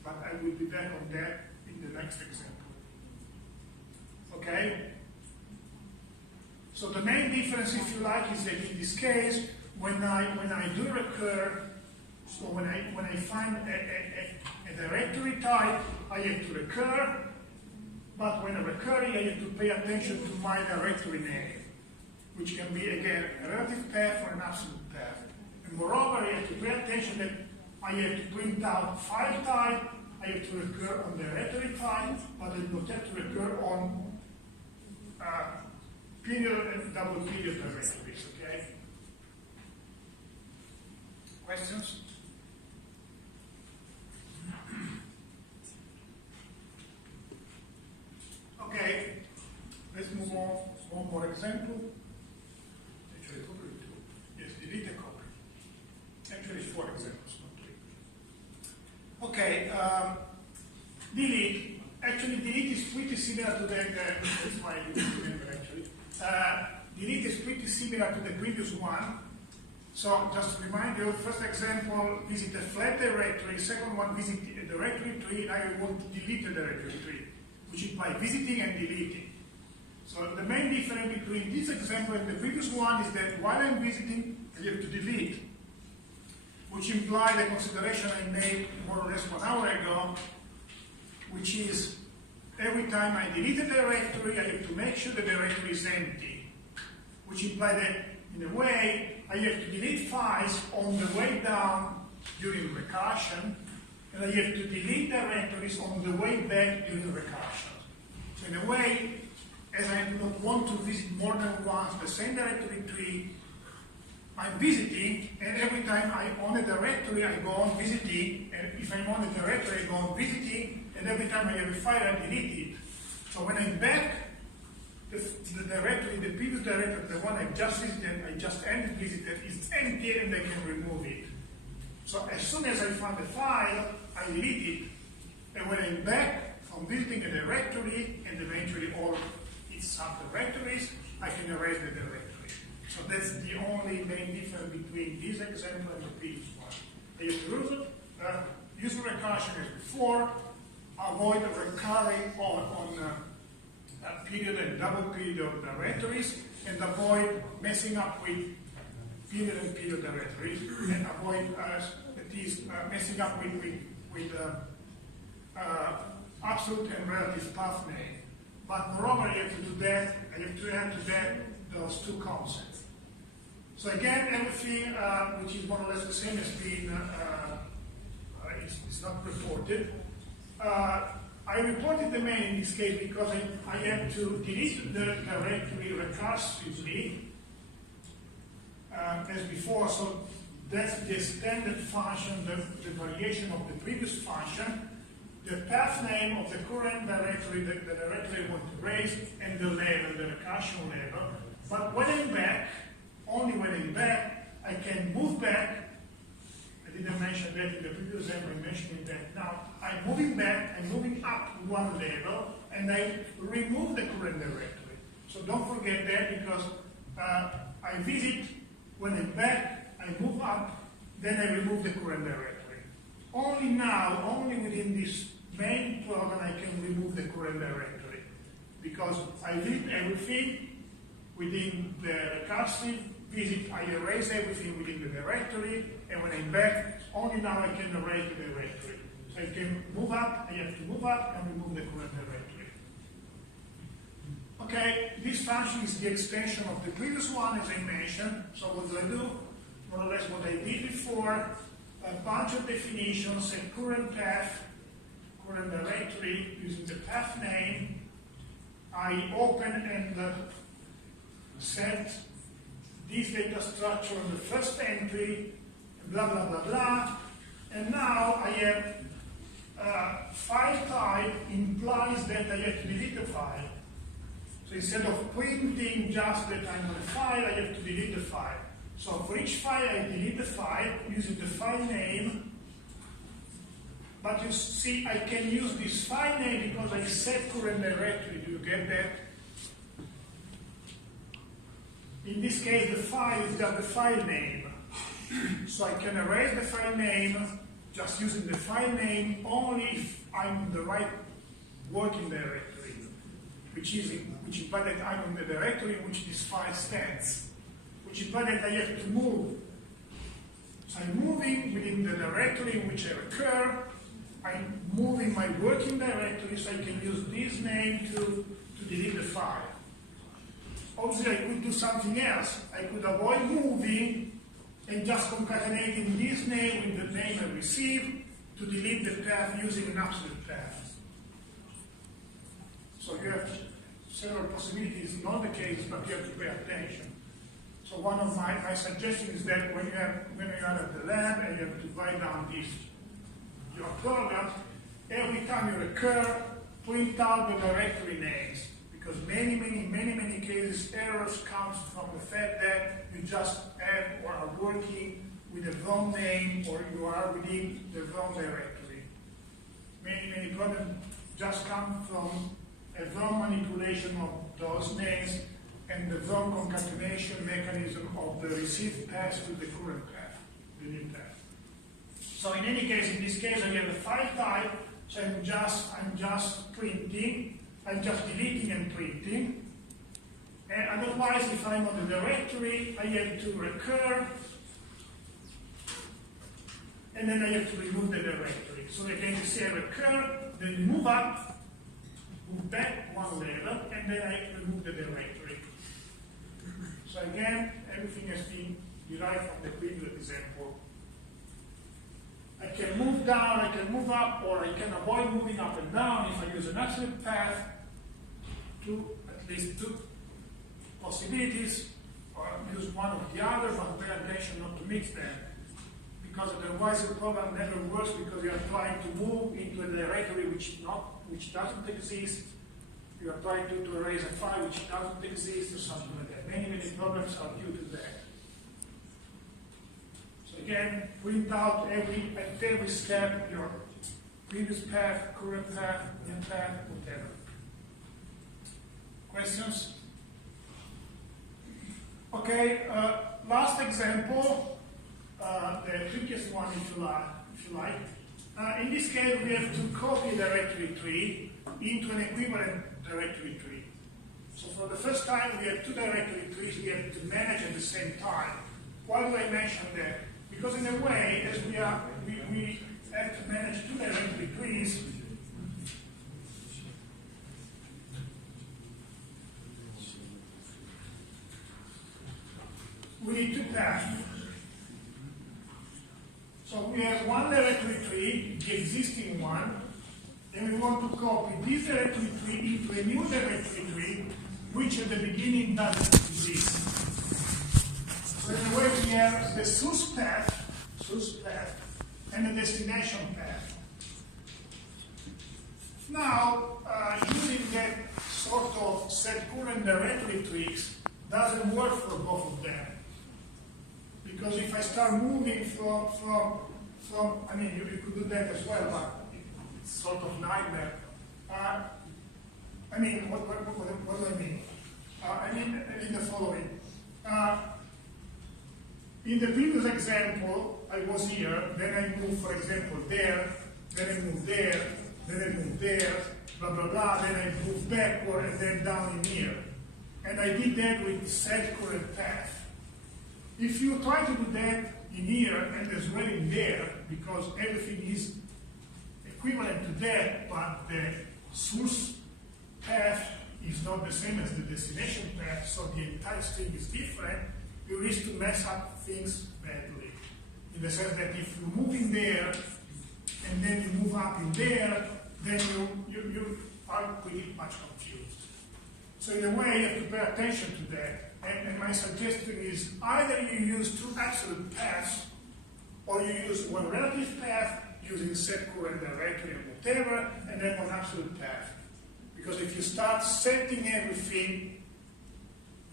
But I will be back on that in the next example. Okay? So the main difference, if you like, is that in this case, when I do recur, so when I find a directory type, I have to recur. But when I'm recurring, I have to pay attention to my directory name, which can be, again, a relative path or an absolute path. And moreover, I have to pay attention that I have to print out file type, I have to recur on directory type, but I do not have to recur on period and double period directories, okay? Questions? Okay, let's move on. One more example. Actually, probably two. Yes, delete a copy. Actually, 4 examples, not 3. Okay, delete. Actually, delete is pretty similar to that's why I didn't remember actually. Delete is pretty similar to the previous one. So just to remind you, first example, visit a flat directory. Second one, visit a directory tree. Now I want to delete a directory tree, which implies visiting and deleting. So the main difference between this example and the previous one is that while I'm visiting, I have to delete, which implies the consideration I made more or less 1 hour ago, which is every time I delete a directory, I have to make sure the directory is empty, which implies that in a way, I have to delete files on the way down during recursion, and I have to delete directories on the way back during recursion. So in a way, as I do not want to visit more than once the same directory tree, I'm visiting, and every time I'm on a directory, I go on visiting, and if I'm on a directory, I go on visiting, and every time I have a file, I delete it. So when I'm back, the directory, the previous directory, the one I just visited, I just ended visited, is empty, and I can remove it. So as soon as I find the file, I delete it. And when I'm back from visiting a directory, and eventually all its subdirectories, I can erase the directory. So that's the only main difference between this example and the previous one. I use recursion as before, avoid recurring on period and double period directories, and avoid messing up with period and period directories, and avoid messing up with absolute and relative path name. But moreover, I have to do that. I have to add to that those two concepts. So again, everything which is more or less the same has been is not reported. I reported the main in this case because I have to delete the directory recursively as before. So that's the standard function, the variation of the previous function, the path name of the current directory, the directory I want to raise, and the level, the recursion level. But when I'm back, only when I'm back, I can move back. I didn't mention that in the previous example, I'm mentioning that now. I'm moving back, I'm moving up one level, and I remove the current directory. So don't forget that, because I visit, when I'm back, I move up, then I remove the current directory. Only now, only within this main program, I can remove the current directory, because I did everything within the recursive visit, I erase everything within the directory, and when I'm back, only now I can erase the directory. So I can move up, I have to move up and remove the current directory. Okay, this function is the extension of the previous one, as I mentioned. So what do I do? More or less what I did before, a bunch of definitions, a current path, current directory using the path name. I open and set this data structure on the first entry, blah, blah, blah, blah. And now I have file type implies that I have to delete the file. So instead of printing just that I'm on a file, I have to delete the file. So for each file, I delete the file using the file name. But you see, I can use this file name because I set current directory. Do you get that? In this case, the file is just the file name. So I can erase the file name just using the file name only if I'm in the right working directory, which implies that I'm in the directory in which this file stands, which implies that I have to move. So I'm moving within the directory in which I recur. I'm moving my working directory, so I can use this name to delete the file. Obviously, I could do something else. I could avoid moving and just concatenating this name with the name I received to delete the path using an absolute path. So you have several possibilities in all the cases, but you have to pay attention. So one of my suggestions is that when you are at the lab and you have to write down your program, every time you recur, print out the directory names. Because many cases, errors come from the fact that you just have or are working with the wrong name or you are within the wrong directory. Many problems just come from a wrong manipulation of those names and the wrong concatenation mechanism of the received path to the current path, the new path. So in any case, in this case, I have a file type, so I'm just printing. I'm just deleting and printing. And otherwise, if I'm on the directory, I have to recur, and then I have to remove the directory. So again, you see I recur, then move up, move back one level, and then I remove the directory. So again, everything has been derived from the previous example. I can move down, I can move up, or I can avoid moving up and down if I use an absolute path. At least two possibilities, or use one or the other, but pay attention not to mix them. Because otherwise the program never works because you are trying to move into a directory which doesn't exist. You are trying to erase a file which doesn't exist or something like that. Many problems are due to that. So again, print out at every step your previous path, current path, new path, whatever. Questions? Okay, last example, the trickiest one if you like. In this case, we have to copy a directory tree into an equivalent directory tree. So for the first time, we have two directory trees we have to manage at the same time. Why do I mention that? Because in a way, as we have to manage two directory trees, we need two paths. So we have one directory tree, the existing one, and we want to copy this directory tree into a new directory tree, which at the beginning doesn't exist. So in a way we have the source path, and the destination path. Now, using that sort of set current directory trees doesn't work for both of them. Because if I start moving from I mean, you could do that as well, but it's sort of nightmare. I mean, what do I mean? I mean the following. In the previous example, I was here, then I moved, for example, there, then I moved there, then I moved there, blah, blah, blah, then I moved backward and then down in here. And I did that with set current path. If you try to do that in here and as well in there, because everything is equivalent to that, but the source path is is not the same as the destination path, so the entire string is different, you risk to mess up things badly. In the sense that if you move in there, and then you move up in there, then you are pretty much confused. So in a way, you have to pay attention to that. And my suggestion is either you use two absolute paths, or you use one relative path using set current directory and whatever, and then one absolute path. Because if you start setting everything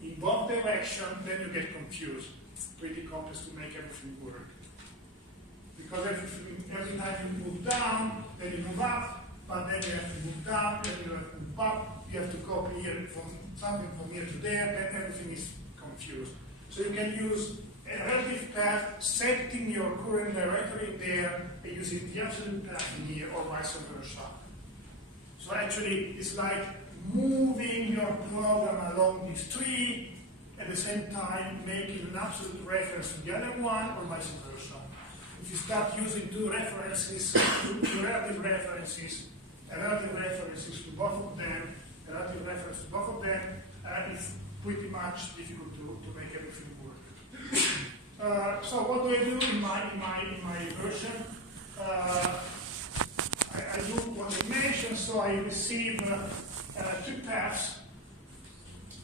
in both directions, then you get confused. It's pretty complex to make everything work. Because every time you move down, then you move up, but then you have to move down, then you have to move up, you have to copy here something from here to there, then everything is confused. So you can use a relative path, setting your current directory there, and using the absolute path in here, or vice versa. So actually, it's like moving your program along this tree, at the same time making an absolute reference to the other one, or vice versa. If you start using two references, two relative references, relative references to both of them, a relative reference to both of them, it's pretty much difficult to make everything work. So what do I do in my version? I do what I mentioned, so I receive two paths.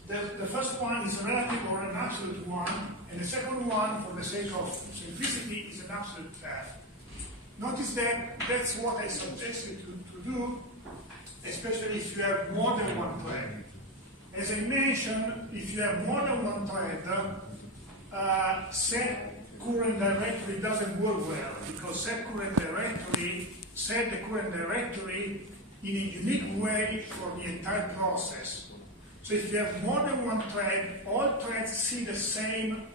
The first one is a relative or an absolute one, and the second one, for the sake of simplicity, is an absolute path. Notice that that's what I suggested to do, especially if you have more than one thread. As I mentioned, if you have more than one thread, set current directory doesn't work well, because set the current directory in a unique way for the entire process. So if you have more than one thread, all threads see the same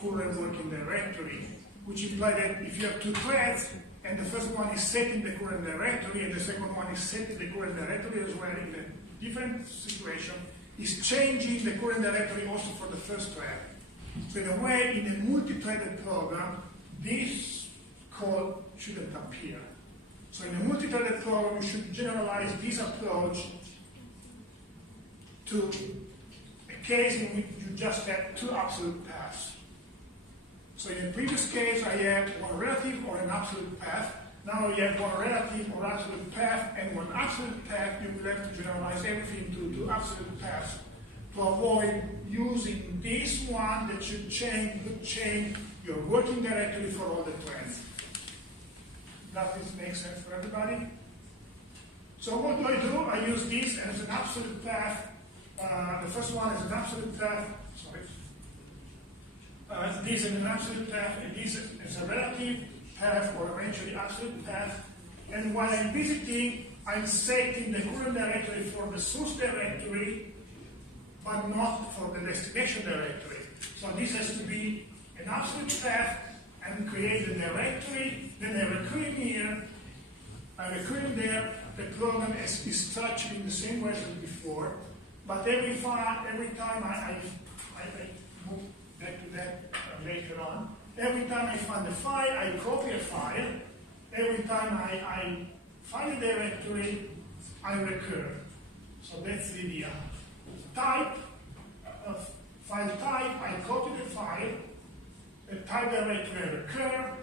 current working directory, which implies that if you have two threads, and the first one is setting the current directory, and the second one is setting the current directory as well in a different situation, is changing the current directory also for the first thread. So in a way, in a multi-threaded program, this code shouldn't appear. So in a multi-threaded program, you should generalize this approach to a case in which you just have two absolute paths. So in the previous case, I had one relative or an absolute path. Now you have one relative or absolute path and one absolute path. You will have to generalize everything to two absolute paths to avoid using this one that should change your working directory for all the threads. Does this make sense for everybody? So what do? I use this as an absolute path. The first one is an absolute path. Sorry. This is an absolute path, and this is a relative path, or eventually absolute path. And while I'm visiting, I'm setting the current directory for the source directory, but not for the destination directory. So this has to be an absolute path, and create the directory, then I recurring here, I recurring there. The program is structured in the same way as before, but every time I move back to that later on. Every time I find a file, I copy a file. Every time I find a directory, I recur. So that's the idea. Type, file type, I copy the file. The type directory, I recur.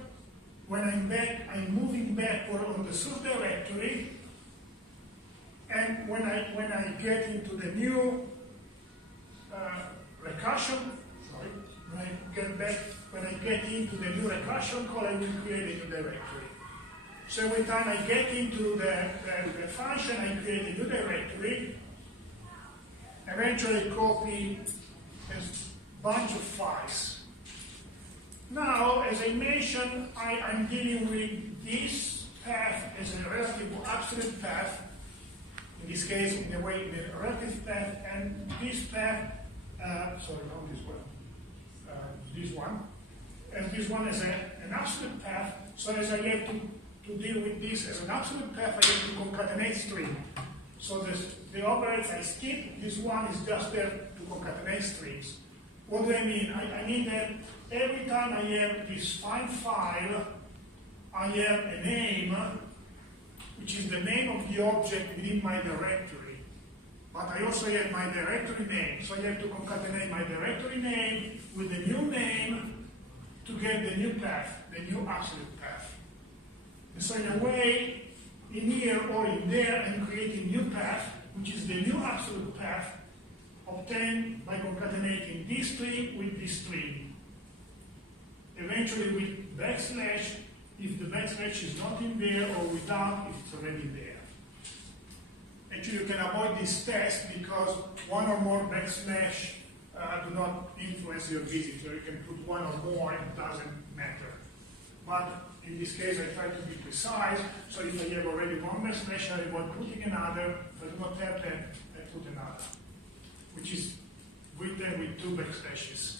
When I'm back, I'm moving backward on the source directory. And when I get into the new recursion, when I get into the new recursion call, I will create a new directory. So every time I get into the function, I create a new directory. Eventually copy a bunch of files. Now, as I mentioned, I'm dealing with this path as a relative or absolute path. In this case, in a way, the relative path, and this path, not this one. This one, and this one is an absolute path. So as I have to deal with this as an absolute path, I have to concatenate string. So the operator I skip, this one is just there to concatenate strings. What do I mean? I mean that every time I have this find file, I have a name, which is the name of the object within my directory. But but I also have my directory name. So I have to concatenate my directory name with the new name to get the new path, the new absolute path. And so in a way, in here or in there, I'm creating new path, which is the new absolute path obtained by concatenating this string with this string. Eventually with backslash, if the backslash is not in there, or without, if it's already there. Actually, you can avoid this test because one or more backslash do not influence your visitor. You can put one or more, it doesn't matter. But in this case, I try to be precise. So if I have already one backslash, I avoid putting another. If I do not have that, I put another, which is written with two backslashes.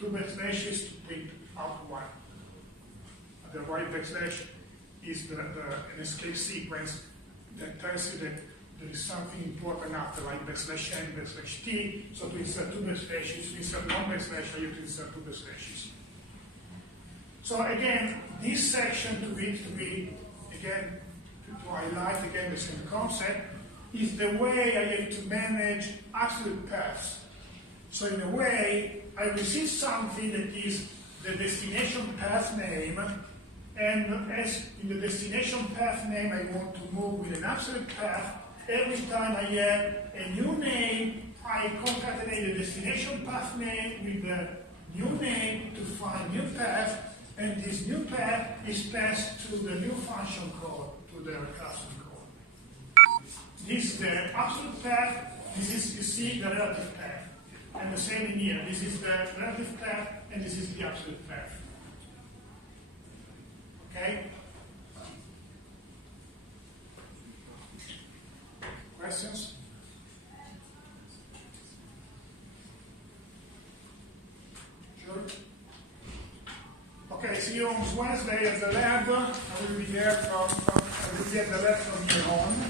Two backslashes to print out one. The right backslash is an escape sequence that tells you that there is something important after, like backslash n, backslash t. So to insert two backslashes, to insert one backslash, I have to insert two backslashes. So again, this section to be again, to highlight again the same concept, is the way I have to manage absolute paths. So in a way, I receive something that is the destination path name, and as in the destination path name, I want to move with an absolute path. Every time I have a new name, I concatenate the destination path name with the new name to find new path, and this new path is passed to the new function call, to the recursion call. This is the absolute path, this is, you see, the relative path. And the same in here, this is the relative path, and this is the absolute path. Okay? Questions? Sure? Okay, see you on Wednesday at the lab. I will be there I will be at the lab from here on.